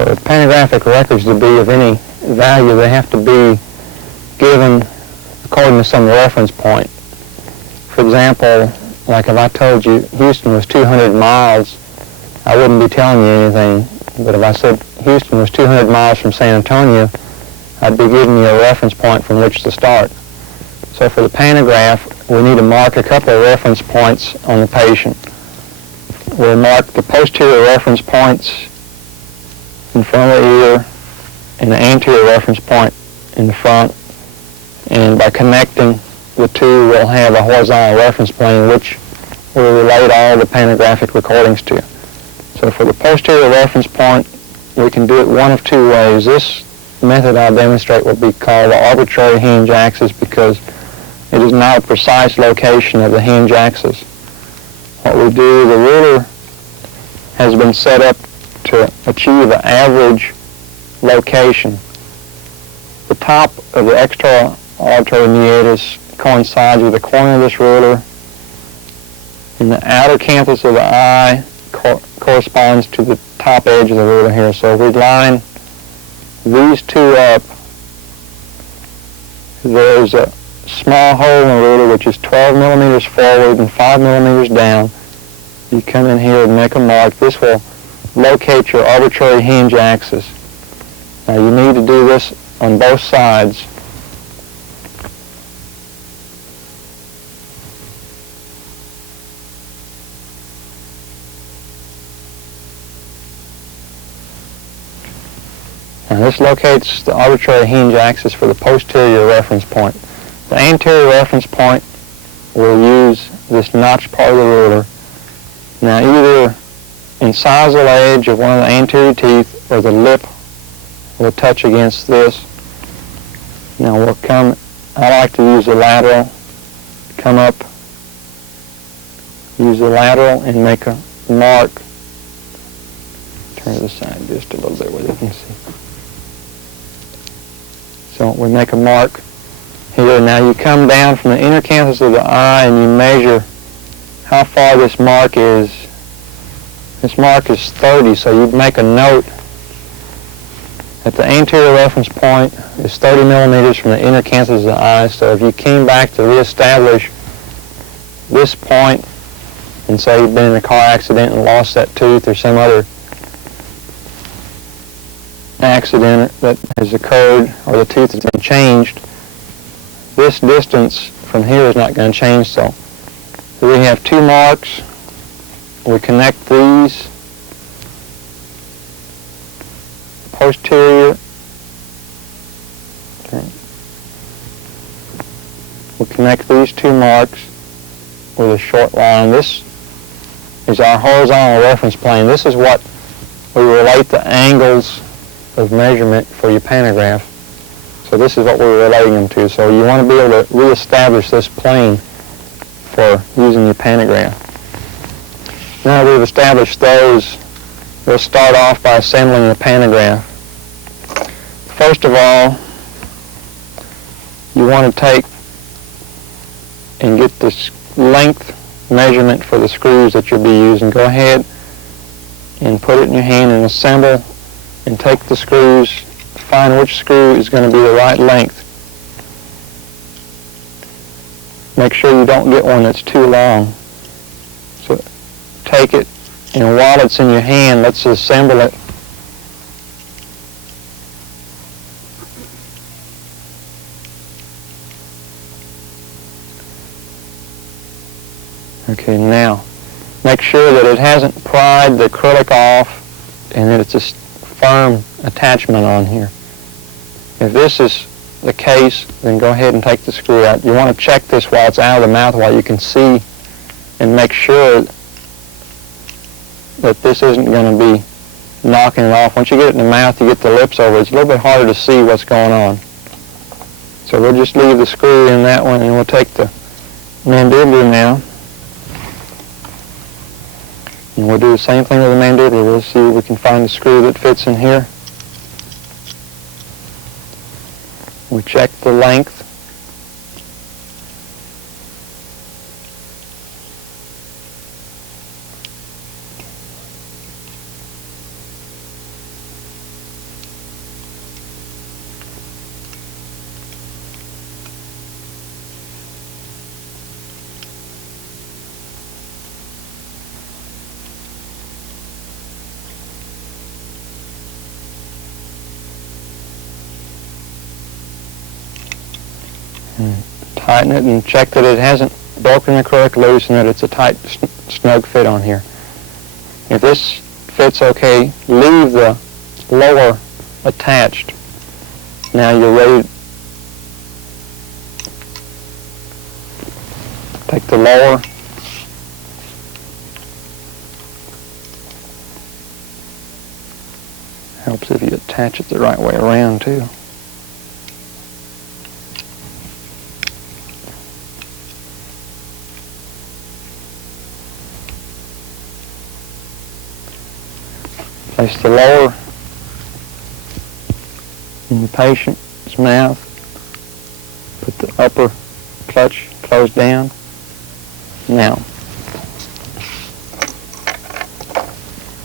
For pantographic records to be of any value, they have to be given according to some reference point. For example, like if I told you Houston was 200 miles, I wouldn't be telling you anything. But if I said Houston was 200 miles from San Antonio, I'd be giving you a reference point from which to start. So for the pantograph, we need to mark a couple of reference points on the patient. We'll mark the posterior reference points in front of the ear and the anterior reference point in the front. And by connecting the two, we'll have a horizontal reference plane which we'll relate all the pantographic recordings to. So for the posterior reference point, we can do it one of two ways. This method I'll demonstrate will be called the arbitrary hinge axis because it is not a precise location of the hinge axis. What we do, the ruler has been set up to achieve an average location. The top of the external auditory meatus coincides with the corner of this ruler, and the outer canthus of the eye corresponds to the top edge of the ruler here. So if we line these two up, there's a small hole in the ruler which is 12 millimeters forward and 5 millimeters down. You come in here and make a mark. This will locate your arbitrary hinge axis. Now you need to do this on both sides. Now this locates the arbitrary hinge axis for the posterior reference point. The anterior reference point will use this notched part of the ruler. Now either incisal edge of one of the anterior teeth or the lip will touch against this. Now we'll come, I like to use the lateral, come up, use the lateral and make a mark. Turn to the side just a little bit where you can see. So we make a mark here. Now you come down from the inner canthus of the eye and you measure how far this mark is. This mark is 30, so you'd make a note that the anterior reference point is 30 millimeters from the inner canthus of the eye. So if you came back to reestablish this point and say you've been in a car accident and lost that tooth or some other accident that has occurred or the tooth has been changed, this distance from here is not going to change. So we have two marks. We connect these. Posterior. We'll connect these two marks with a short line. This is our horizontal reference plane. This is what we relate the angles of measurement for your pantograph. So this is what we're relating them to. So you want to be able to reestablish this plane for using your pantograph. Now that we've established those, we'll start off by assembling the pantograph. First of all, you want to take and get this length measurement for the screws that you'll be using. Go ahead and put it in your hand and assemble and take the screws, find which screw is going to be the right length. Make sure you don't get one that's too long. So take it, and while it's in your hand, let's assemble it. Okay, now make sure that it hasn't pried the acrylic off and that it's a firm attachment on here. If this is the case, then go ahead and take the screw out. You want to check this while it's out of the mouth while you can see and make sure that this isn't going to be knocking it off. Once you get it in the mouth, you get the lips over. It's a little bit harder to see what's going on. So we'll just leave the screw in that one and we'll take the mandibular now. And we'll do the same thing with the mandibular. We'll see if we can find the screw that fits in here. We check the length. And tighten it and check that it hasn't broken the acrylic loose and that it's a tight, snug fit on here. If this fits okay, leave the lower attached. Now you're ready to take the lower, helps if you attach it the right way around too. Place the lower in the patient's mouth. Put the upper clutch closed down. Now,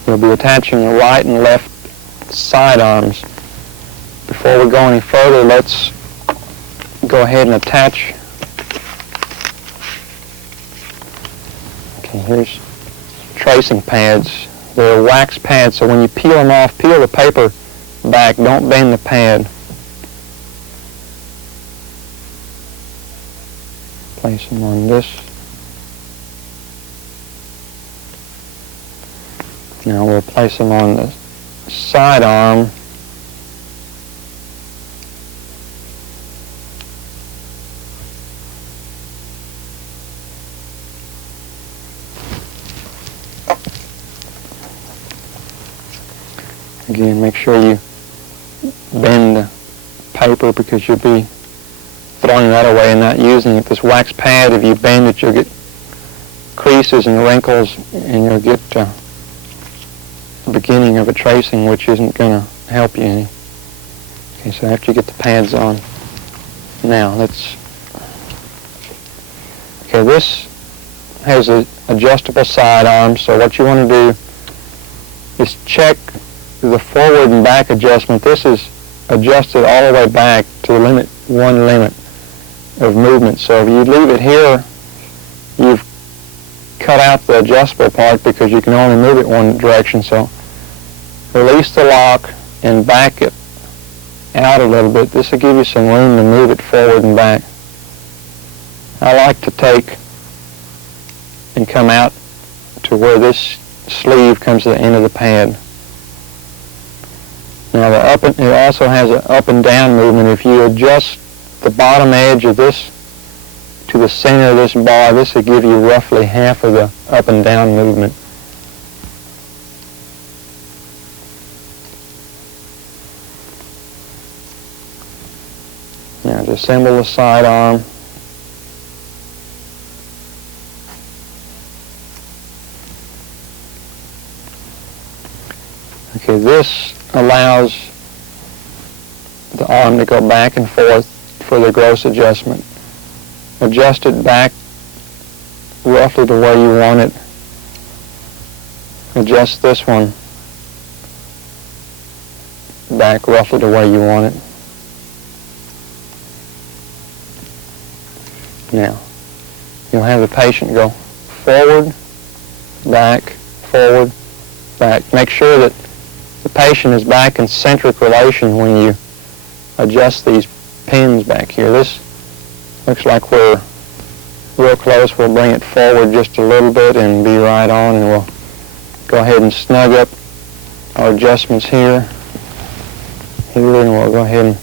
we'll be attaching the right and left side arms. Before we go any further, let's go ahead and attach. Okay, here's tracing pads. They're wax pads, so when you peel them off, peel the paper back. Don't bend the pad. Place them on this. Now we'll place them on the side arm. Again, make sure you bend the paper because you'll be throwing that away and not using it. This wax pad, if you bend it, you'll get creases and wrinkles and you'll get the beginning of a tracing, which isn't going to help you any. Okay, so after you get the pads on, now let's, okay, this has an adjustable side arm, so what you want to do is check the forward and back adjustment. This is adjusted all the way back to the limit of movement. So if you leave it here, you've cut out the adjustable part because you can only move it one direction. So release the lock and back it out a little bit. This will give you some room to move it forward and back. I like to take and come out to where this sleeve comes to the end of the pad. Now it also has an up and down movement. If you adjust the bottom edge of this to the center of this bar, this will give you roughly half of the up and down movement. Now to assemble the side arm. Okay, this allows the arm to go back and forth for the gross adjustment. Adjust it back roughly to where you want it. Adjust this one back roughly to where you want it. Now, you'll have the patient go forward, back, Make sure that the patient is back in centric relation when you adjust these pins back here. This looks like we're real close. We'll bring it forward just a little bit and be right on, and we'll go ahead and snug up our adjustments here, and we'll go ahead and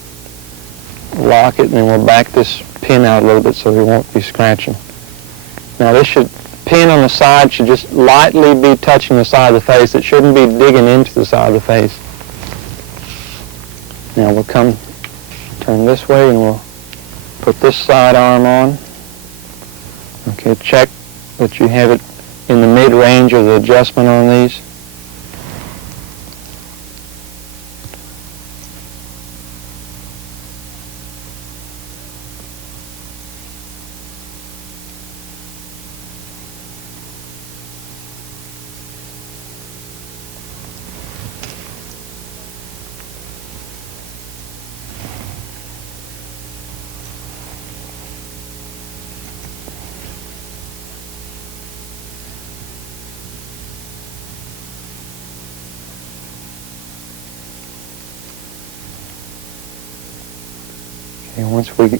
lock it, and then we'll back this pin out a little bit so we won't be scratching. Now this pin on the side should just lightly be touching the side of the face. It shouldn't be digging into the side of the face. Now we'll turn this way and we'll put this side arm on. Okay, check that you have it in the mid-range of the adjustment on these. And once we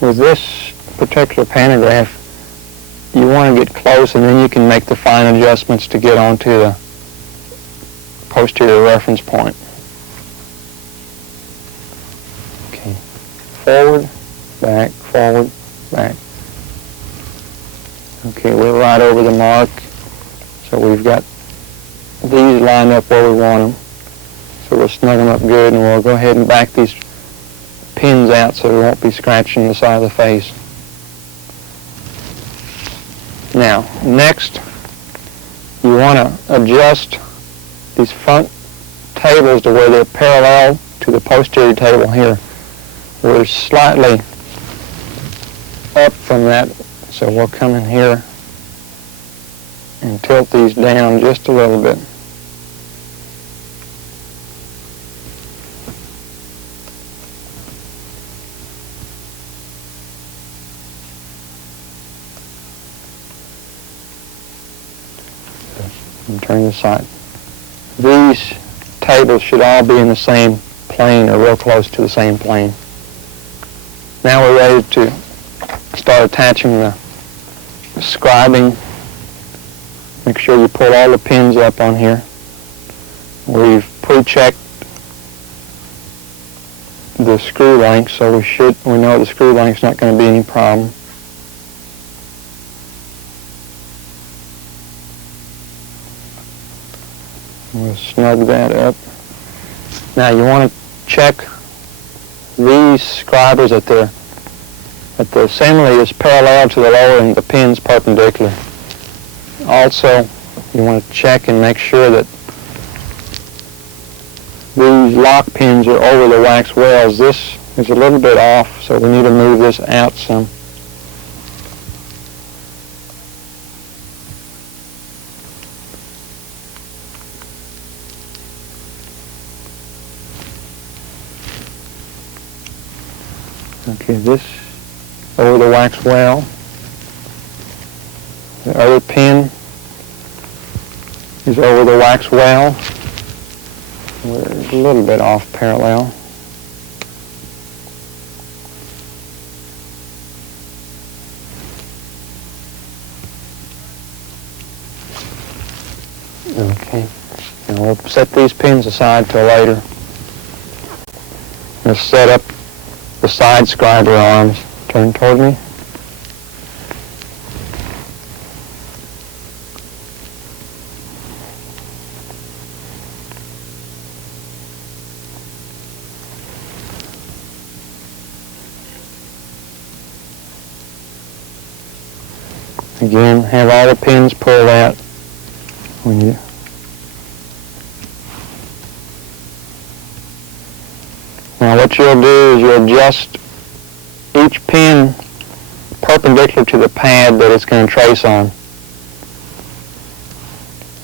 with this particular pantograph, you want to get close, and then you can make the fine adjustments to get onto the posterior reference point. Okay, forward, back, forward, back. Okay, we're right over the mark, so we've got these lined up where we want them. So we'll snug them up good, and we'll go ahead and back these pins out so we won't be scratching the side of the face. Now, next, you want to adjust these front tables to where they're parallel to the posterior table here. We're slightly up from that, so we'll come in here and tilt these down just a little bit. And turn the side. These tables should all be in the same plane or real close to the same plane. Now we're ready to start attaching the scribing. Make sure you pull all the pins up on here. We've pre-checked the screw length, so we know the screw length's not going to be any problem. We'll snug that up. Now you want to check these scribers that the assembly is parallel to the lower and the pin's perpendicular. Also, you want to check and make sure that these lock pins are over the wax wells. This is a little bit off, so we need to move this out some. Okay, this over the wax well. The other pin is over the wax well. We're a little bit off parallel. Okay, now we'll set these pins aside till later. We'll set up the side scriber arms. Turn toward me. Again, have all the pins pulled out when you Now what you'll do is you'll adjust each pin perpendicular to the pad that it's going to trace on.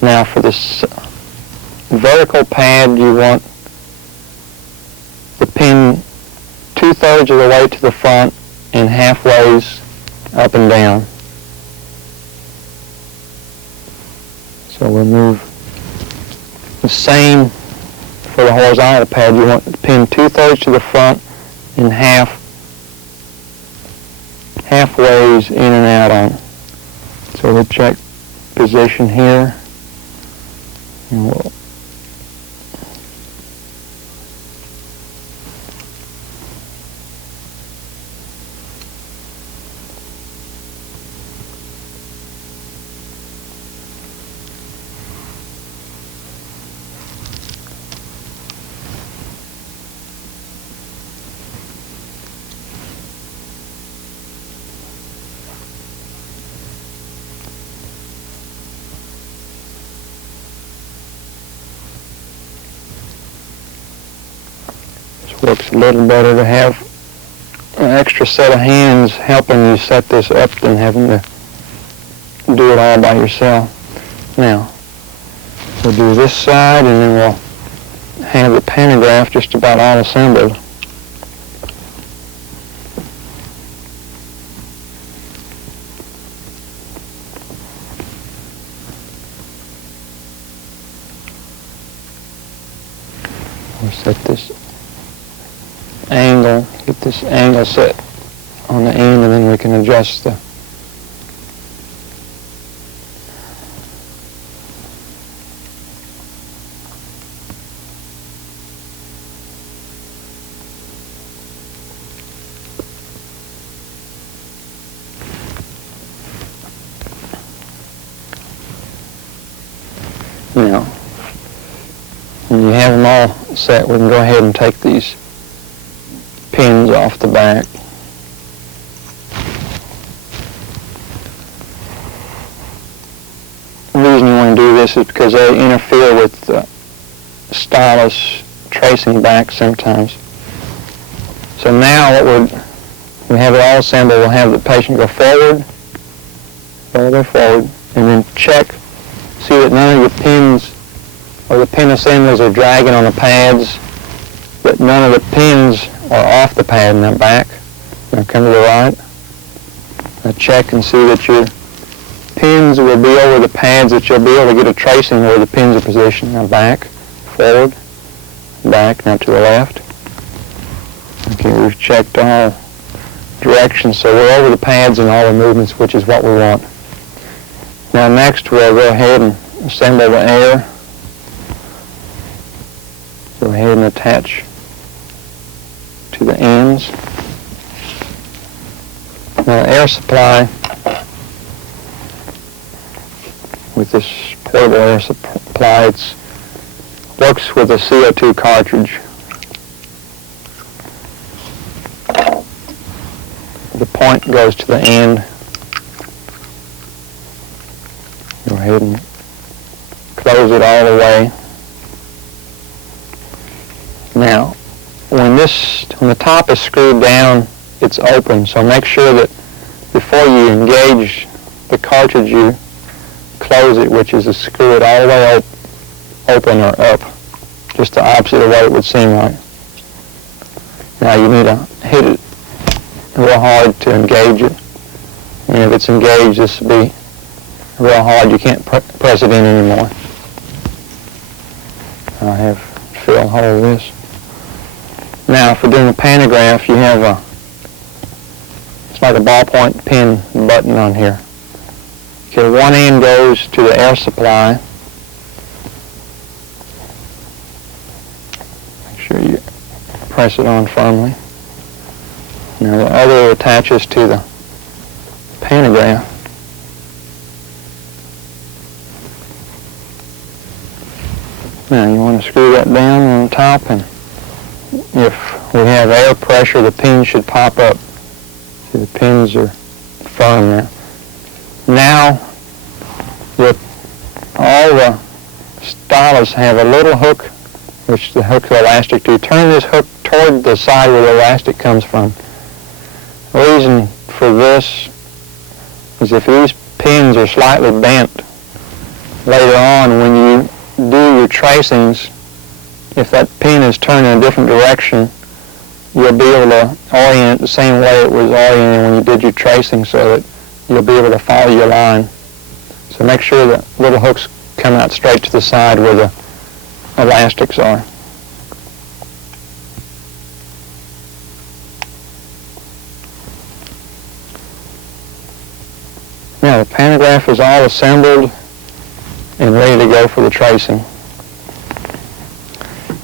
Now for this vertical pad, you want the pin 2/3 of the way to the front and halfways up and down. So we'll move the same for the horizontal pad. You want the pin 2/3 to the front and halfways in and out on. So we'll check position here, and we'll works a little better to have an extra set of hands helping you set this up than having to do it all by yourself. Now, we'll do this side, and then we'll have the pantograph just about all assembled. We'll set this angle, get this angle set on the end, and then we can adjust the now. When you have them all set, we can go ahead and take these pins off the back. The reason you want to do this is because they interfere with the stylus tracing back sometimes. So now what we have it all assembled, we'll have the patient go forward, all the way forward, and then check, see that none of your pins or the pin assemblies are dragging on the pads, that none of the pins are off the pad in the back. Now come to the right. Now check and see that your pins will be over the pads, that you'll be able to get a tracing where the pins are positioned. Now back, forward, back, now to the left. Okay, we've checked all directions, so we're over the pads and all the movements, which is what we want. Now next we'll go ahead and assemble the air. Go ahead and attach to the ends. Now the air supply, with this portable air supply, it works with a CO2 cartridge. The point goes to the end. Go ahead and close it all the way. Now, when the top is screwed down, it's open, so make sure that before you engage the cartridge, you close it, which is to screw it all the way open or up, just the opposite of what it would seem like. Now you need to hit it real hard to engage it, and if it's engaged, this will be real hard. You can't press it in anymore. I have filled hold of this. Now, for doing a pantograph, you have it's like a ballpoint pen button on here. Okay, one end goes to the air supply. Make sure you press it on firmly. Now the other attaches to the pantograph. Now you want to screw that down on the top, and if we have air pressure, the pins should pop up. See, the pins are firm there. Now, all the stylus have a little hook, which the hook's elastic to. Turn this hook toward the side where the elastic comes from. The reason for this is if these pins are slightly bent later on, when you do your tracings, if that pin is turned in a different direction, you'll be able to orient it the same way it was oriented when you did your tracing, so that you'll be able to follow your line. So make sure that little hooks come out straight to the side where the elastics are. Now the pantograph is all assembled and ready to go for the tracing.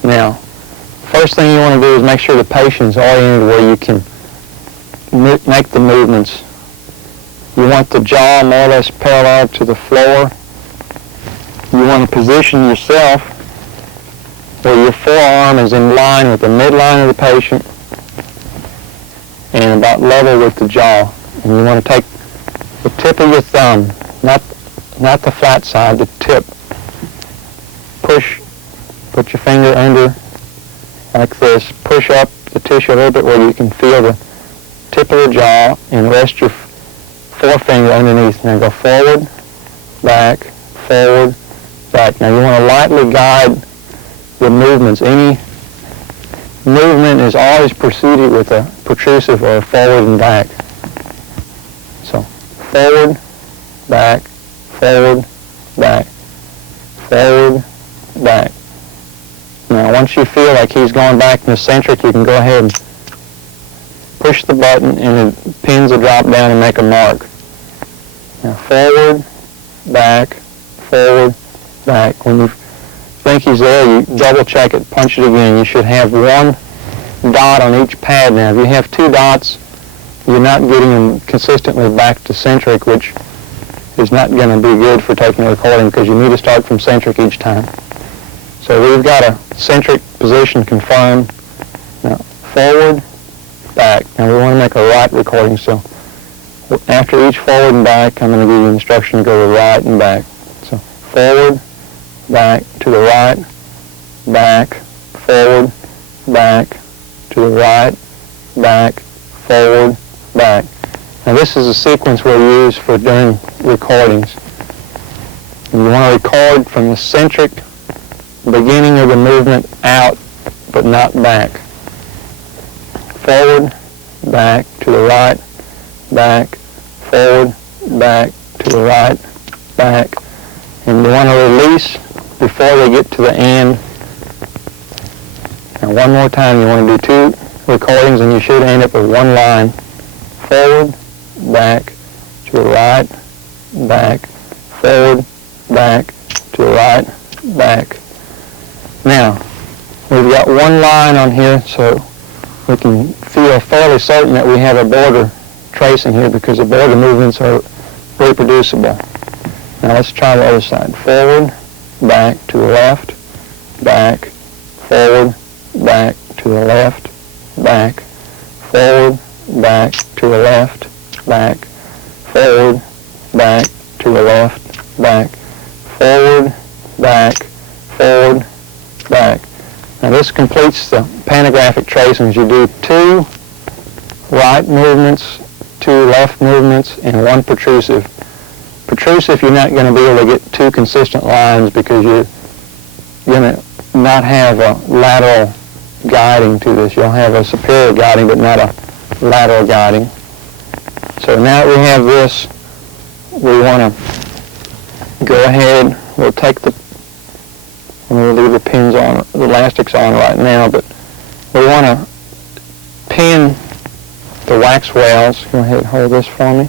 Now, first thing you want to do is make sure the patient's oriented where you can make the movements. You want the jaw more or less parallel to the floor. You want to position yourself where your forearm is in line with the midline of the patient and about level with the jaw. And you want to take the tip of your thumb, not the flat side, the tip. Put your finger under like this. Push up the tissue a little bit where you can feel the tip of the jaw, and rest your forefinger underneath. Now go forward, back, forward, back. Now you want to lightly guide the movements. Any movement is always preceded with a protrusive or a forward and back. So forward, back, forward, back, forward, back. Now once you feel like he's going back in the eccentric, you can go ahead and push the button and the pins will drop down and make a mark. Now forward, back, forward, back. When you think he's there, you double check it, punch it again. You should have one dot on each pad now. If you have two dots, you're not getting them consistently back to centric, which is not going to be good for taking a recording because you need to start from centric each time. So we've got a centric position confirmed. Now forward, back. Now we want to make a right recording, so after each forward and back, I'm going to give you instruction to go to right and back. So forward, back, to the right, back, forward, back, to the right, back, forward, back. Now this is a sequence we'll use for doing recordings. And you want to record from the centric beginning of the movement out, but not back. Forward, back, to the right, back, forward, back, to the right, back. And you want to release before they get to the end. Now one more time, you want to do two recordings and you should end up with one line. Forward, back, to the right, back, forward, back, to the right, back. Now, we've got one line on here, so we can feel fairly certain that we have a border tracing here because the border movements are reproducible. Now let's try the other side. Forward, back, to the left, back, forward, back, to the left, back, forward, back, to the left, back, forward, back, to the left, back, forward, back, forward, back. Now this completes the pantographic tracings. You do two right movements, two left movements, and one protrusive. Protrusive, you're not going to be able to get two consistent lines because you're going to not have a lateral guiding to this. You'll have a superior guiding, but not a lateral guiding. So now that we have this, we want to go ahead. We'll take we'll leave the pins on, the elastics on right now, but we want to pin the wax wells. Go ahead and hold this for me.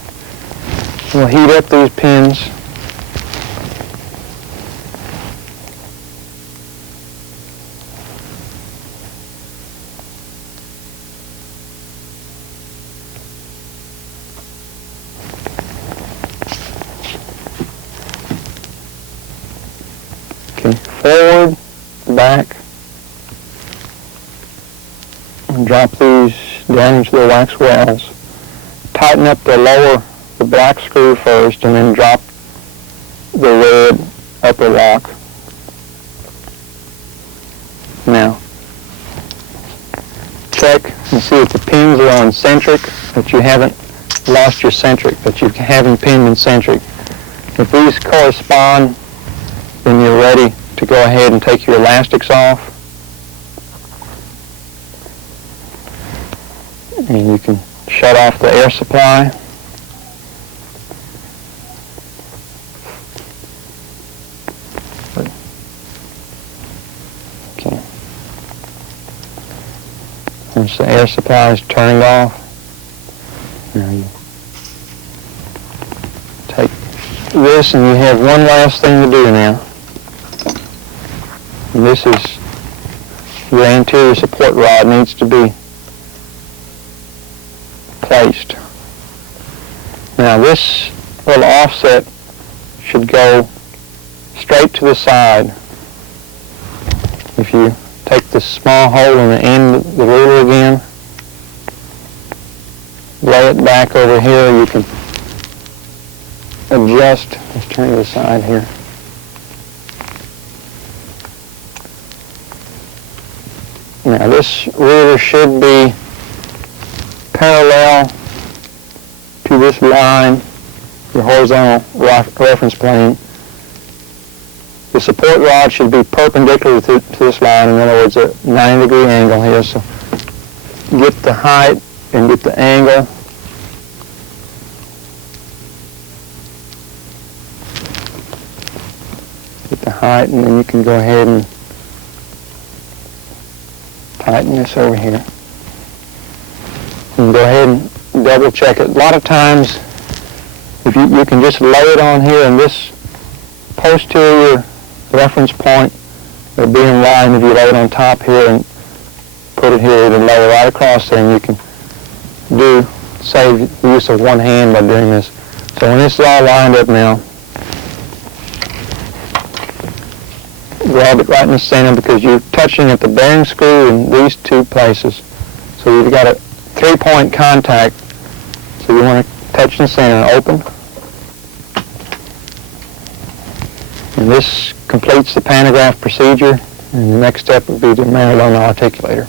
We'll heat up these pins. Okay, forward, back, and drop these down into the wax wells. Tighten up the black screw first, and then drop the red upper lock. Now, check and see if the pins are on centric, that you haven't lost your centric, that you haven't pinned in centric. If these correspond, then you're ready to go ahead and take your elastics off. And you can shut off the air supply. Okay. Once the air supply is turned off, now you take this and you have one last thing to do now. And this is your anterior support rod needs to be placed. Now this little offset should go straight to the side. If you take the small hole in the end of the ruler again, lay it back over here, you can adjust. Let's turn to the side here. Now this ruler should be parallel to this line, the horizontal reference plane. The support rod should be perpendicular to this line, in other words, a 90-degree angle here. So get the height and get the angle. Get the height, and then you can go ahead and tighten this over here. and go ahead and double check it. A lot of times, if you can just lay it on here, and this posterior reference point will be in line. If you lay it on top here and put it here, it'll lay right across there, and you can save the use of one hand by doing this. So when this is all lined up now, grab it right in the center, because you're touching at the bearing screw in these two places. So you've got a 3-point contact. So you want to touch in the center and open. And this completes the pantograph procedure. And the next step would be to mount it on the articulator.